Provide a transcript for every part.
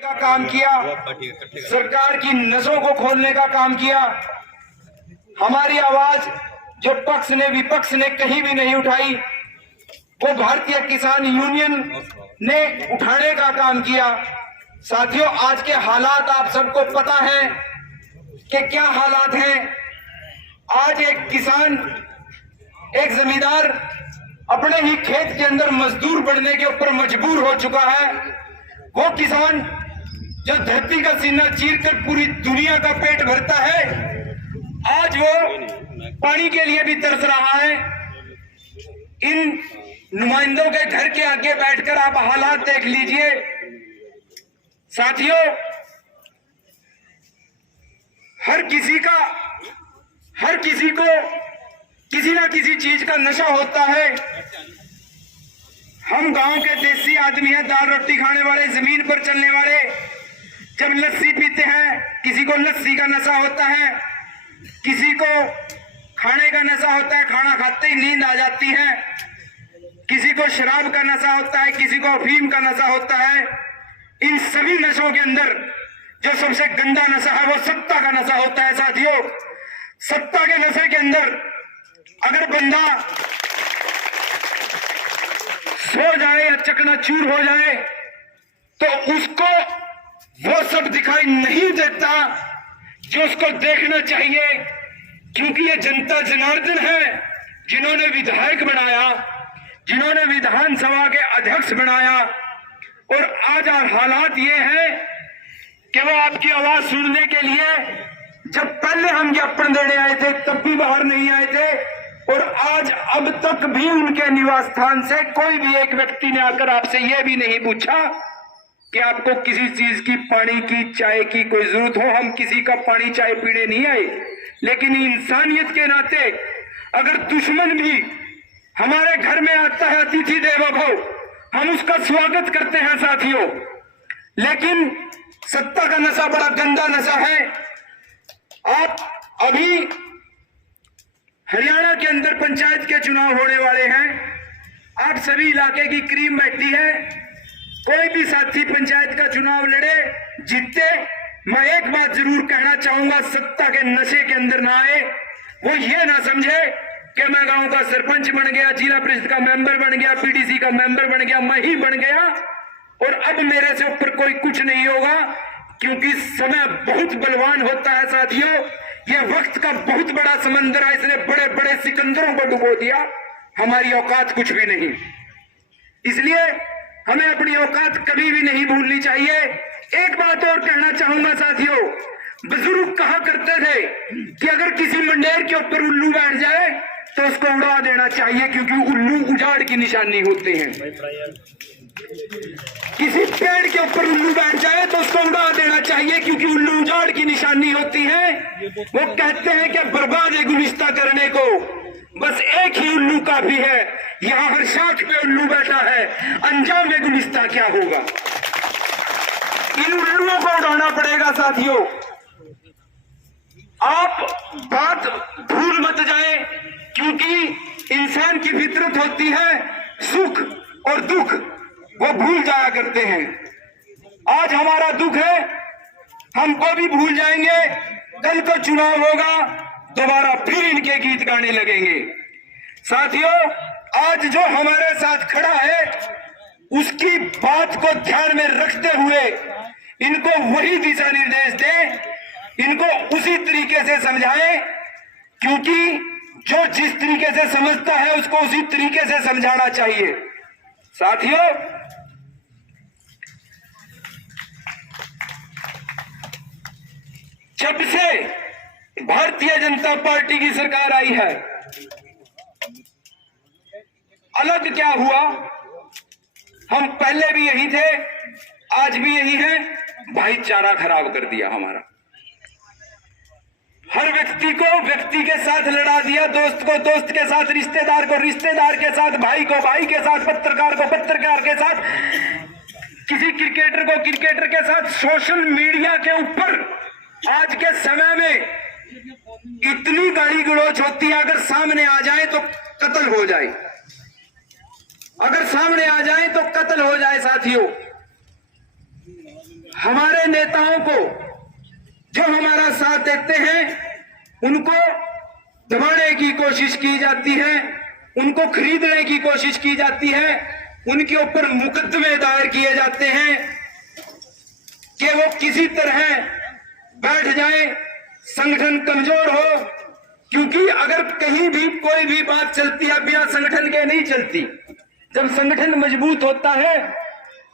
का काम किया, सरकार की नसों को खोलने का काम किया। हमारी आवाज जो पक्ष ने विपक्ष ने कहीं भी नहीं उठाई, वो भारतीय किसान यूनियन ने उठाने का काम किया। साथियों, आज के हालात आप सबको पता है कि क्या हालात हैं। आज एक किसान, एक जमींदार अपने ही खेत के अंदर मजदूर बनने के ऊपर मजबूर हो चुका है। वो किसान जो धरती का सीना चीरकर पूरी दुनिया का पेट भरता है, आज वो पानी के लिए भी तरस रहा है। इन नुमाइंदों के घर के आगे बैठकर आप हालात देख लीजिए। साथियों, हर किसी को किसी ना किसी चीज का नशा होता है। हम गांव के देसी आदमी हैं, दाल रोटी खाने वाले, जमीन पर चलने वाले। जब लस्सी पीते हैं, किसी को लस्सी का नशा होता है, किसी को खाने का नशा होता है, खाना खाते ही नींद आ जाती है, किसी को शराब का नशा होता है, किसी को अफीम का नशा होता है। इन सभी नशों के अंदर जो सबसे गंदा नशा है वो सत्ता का नशा होता है। साथियों, सत्ता के नशे के अंदर अगर बंदा सो जाए या चकनाचूर हो जाए तो उसको वो सब दिखाई नहीं देता जो उसको देखना चाहिए, क्योंकि ये जनता जनार्दन है जिन्होंने विधायक बनाया, जिन्होंने विधानसभा के अध्यक्ष बनाया। और आज हालात ये है कि वो आपकी आवाज सुनने के लिए जब पहले हम ज्ञापन देने आए थे तब भी बाहर नहीं आए थे, और आज अब तक भी उनके निवास स्थान से कोई भी एक व्यक्ति ने आकर आपसे यह भी नहीं पूछा कि आपको किसी चीज की, पानी की, चाय की कोई जरूरत हो। हम किसी का पानी चाय पीने नहीं आए, लेकिन इंसानियत के नाते अगर दुश्मन भी हमारे घर में आता है, अतिथि देवो भव, हम उसका स्वागत करते हैं। साथियों, लेकिन सत्ता का नशा बड़ा गंदा नशा है। आप अभी हरियाणा के अंदर पंचायत के चुनाव होने वाले हैं। आप सभी इलाके की क्रीम बैठी है। कोई भी साथी पंचायत का चुनाव लड़े, जीते, मैं एक बात जरूर कहना चाहूंगा, सत्ता के नशे के अंदर ना आए। वो ये ना समझे कि मैं गांव का सरपंच बन गया, जिला परिषद का मेंबर बन गया, पीडीसी का मेंबर बन गया, मैं ही बन गया और अब मेरे से ऊपर कोई कुछ नहीं होगा, क्योंकि समय बहुत बलवान होता है। साथियों, यह वक्त का बहुत बड़ा समंदर है, इसने बड़े बड़े सिकंदरों को डुबो दिया। हमारी औकात कुछ भी नहीं, इसलिए हमें अपनी औकात कभी भी नहीं भूलनी चाहिए। एक बात और कहना चाहूंगा साथियों, बुजुर्ग कहा करते थे कि अगर किसी मंडेर के ऊपर उल्लू बैठ जाए तो उसको उड़ा देना चाहिए, क्योंकि उल्लू उजाड़ की निशानी होते हैं। किसी पेड़ के ऊपर उल्लू बैठ जाए तो उसको उड़ा देना चाहिए, क्योंकि उल्लू उजाड़ की निशानी होती है। वो कहते हैं कि बर्बाद है गुलिस्ता करने को, बस एक ही उल्लू काफी है। यहां हर शाख पे उल्लू बैठा है, अंजाम में गुलिस्ता क्या होगा। इन उल्लुओं को उड़ाना पड़ेगा। साथियों, आप बात भूल मत जाए, क्योंकि इंसान की फितरत होती है सुख और दुख, वो भूल जाया करते हैं। आज हमारा दुख है, हमको भी भूल जाएंगे। कल को चुनाव होगा, दोबारा फिर इनके गीत गाने लगेंगे। साथियों, आज जो हमारे साथ खड़ा है उसकी बात को ध्यान में रखते हुए इनको वही दिशा निर्देश दें, इनको उसी तरीके से समझाएं, क्योंकि जो जिस तरीके से समझता है उसको उसी तरीके से समझाना चाहिए। साथियों, जब से भारतीय जनता पार्टी की सरकार आई है, अलग क्या हुआ? हम पहले भी यही थे, आज भी यही है। भाईचारा खराब कर दिया हमारा। हर व्यक्ति को व्यक्ति के साथ लड़ा दिया, दोस्त को दोस्त के साथ, रिश्तेदार को रिश्तेदार के साथ, भाई को भाई के साथ, पत्रकार को पत्रकार के साथ, किसी क्रिकेटर को क्रिकेटर के साथ। सोशल मीडिया के ऊपर आज के समय में इतनी गाली गलौज होती है, अगर सामने आ जाए तो कत्ल हो जाए, अगर सामने आ जाए तो कत्ल हो जाए। साथियों, हमारे नेताओं को जो हमारा साथ देते हैं उनको दबाने की कोशिश की जाती है, उनको खरीदने की कोशिश की जाती है, उनके ऊपर मुकदमे दायर किए जाते हैं कि वो किसी तरह बैठ जाए, संगठन कमजोर हो। क्योंकि अगर कहीं भी कोई भी बात चलती है बिना संगठन के नहीं चलती। जब संगठन मजबूत होता है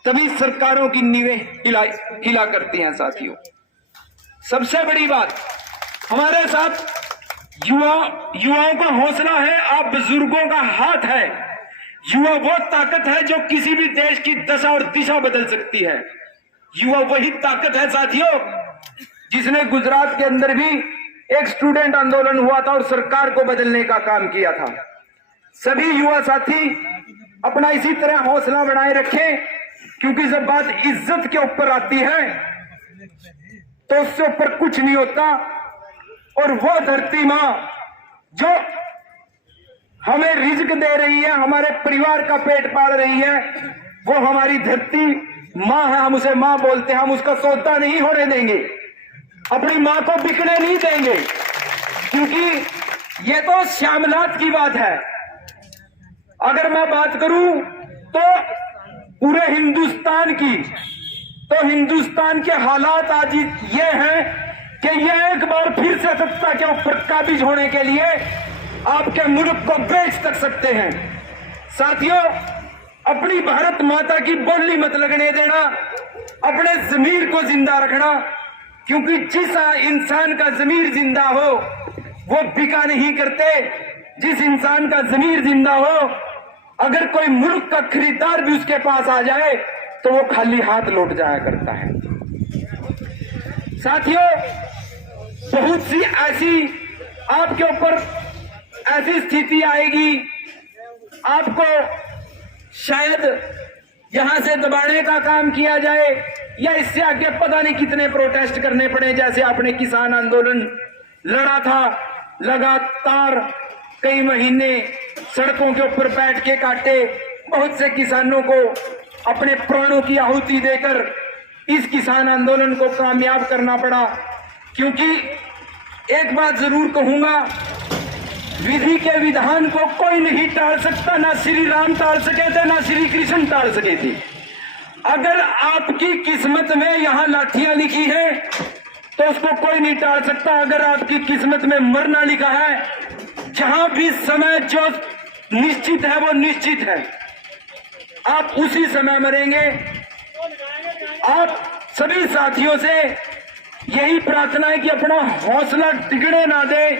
तभी सरकारों की नींवें हिला करती हैं। साथियों, सबसे बड़ी बात हमारे साथ युवाओं का हौसला है, आप बुजुर्गों का हाथ है। युवा वो ताकत है जो किसी भी देश की दशा और दिशा बदल सकती है। युवा वही ताकत है साथियों जिसने गुजरात के अंदर भी एक स्टूडेंट आंदोलन हुआ था और सरकार को बदलने का काम किया था। सभी युवा साथी अपना इसी तरह हौसला बनाए रखें, क्योंकि जब बात इज्जत के ऊपर आती है तो उससे ऊपर कुछ नहीं होता। और वो धरती मां जो हमें रिज्क दे रही है, हमारे परिवार का पेट पाल रही है, वो हमारी धरती मां है। हम उसे मां बोलते हैं, हम उसका सौदा नहीं होने देंगे, अपनी मां को बिकने नहीं देंगे, क्योंकि ये तो श्यामलात की बात है। अगर मैं बात करूं तो पूरे हिंदुस्तान की, तो हिंदुस्तान के हालात आज ये हैं कि ये एक बार फिर से सत्ता के ऊपर काबिज होने के लिए आपके मुल्क को बेच तक सकते हैं। साथियों, अपनी भारत माता की बोली मत लगने देना, अपने जमीर को जिंदा रखना, क्योंकि जिस इंसान का जमीर जिंदा हो वो बिका नहीं करते। जिस इंसान का जमीर जिंदा हो, अगर कोई मुल्क का खरीदार भी उसके पास आ जाए तो वो खाली हाथ लौट जाया करता है। साथियों, बहुत सी ऐसी आपके ऊपर ऐसी स्थिति आएगी, आपको शायद यहां से दबाने का काम किया जाए या इससे आगे पता नहीं कितने प्रोटेस्ट करने पड़े। जैसे आपने किसान आंदोलन लड़ा था, लगातार कई महीने सड़कों के ऊपर बैठ के काटे, बहुत से किसानों को अपने प्राणों की आहुति देकर इस किसान आंदोलन को कामयाब करना पड़ा। क्योंकि एक बात जरूर कहूंगा, विधि के विधान को कोई नहीं टाल सकता, ना श्री राम टाल सके थे, ना श्री कृष्ण टाल सके थे। अगर आपकी किस्मत में यहां लाठियां लिखी है तो उसको कोई नहीं टाल सकता। अगर आपकी किस्मत में मरना लिखा है, जहां भी समय जो निश्चित है वो निश्चित है, आप उसी समय मरेंगे। आप सभी साथियों से यही प्रार्थना है कि अपना हौसला टिकने ना दे,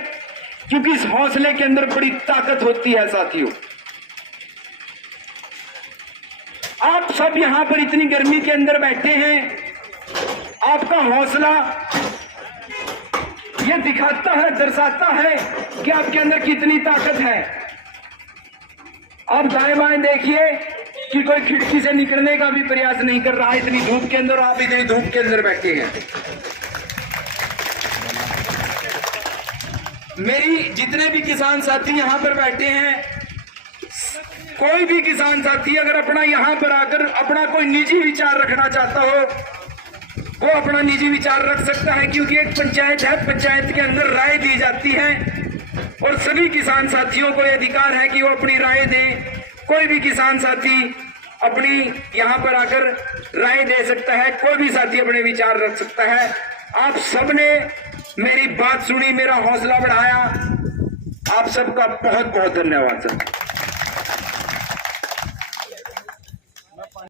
क्योंकि इस हौसले के अंदर बड़ी ताकत होती है। साथियों, आप सब यहां पर इतनी गर्मी के अंदर बैठे हैं, आपका हौसला यह दिखाता है, दर्शाता है कि आपके अंदर कितनी ताकत है। आप दाएं बाएं देखिए कि कोई खिड़की से निकलने का भी प्रयास नहीं कर रहा है इतनी धूप के अंदर, आप इतनी धूप के अंदर बैठे हैं। मेरी जितने भी किसान साथी यहां पर बैठे हैं, कोई भी किसान साथी अगर अपना यहां पर आकर अपना कोई निजी विचार रखना चाहता हो वो अपना निजी विचार रख सकता है, क्योंकि एक पंचायत है, पंचायत के अंदर राय दी जाती है और सभी किसान साथियों को यह अधिकार है कि वो अपनी राय दें। कोई भी किसान साथी अपनी यहां पर आकर राय दे सकता है, कोई भी साथी अपने विचार रख सकता है। आप सबने मेरी बात सुनी, मेरा हौसला बढ़ाया, आप सबका बहुत बहुत धन्यवाद सर।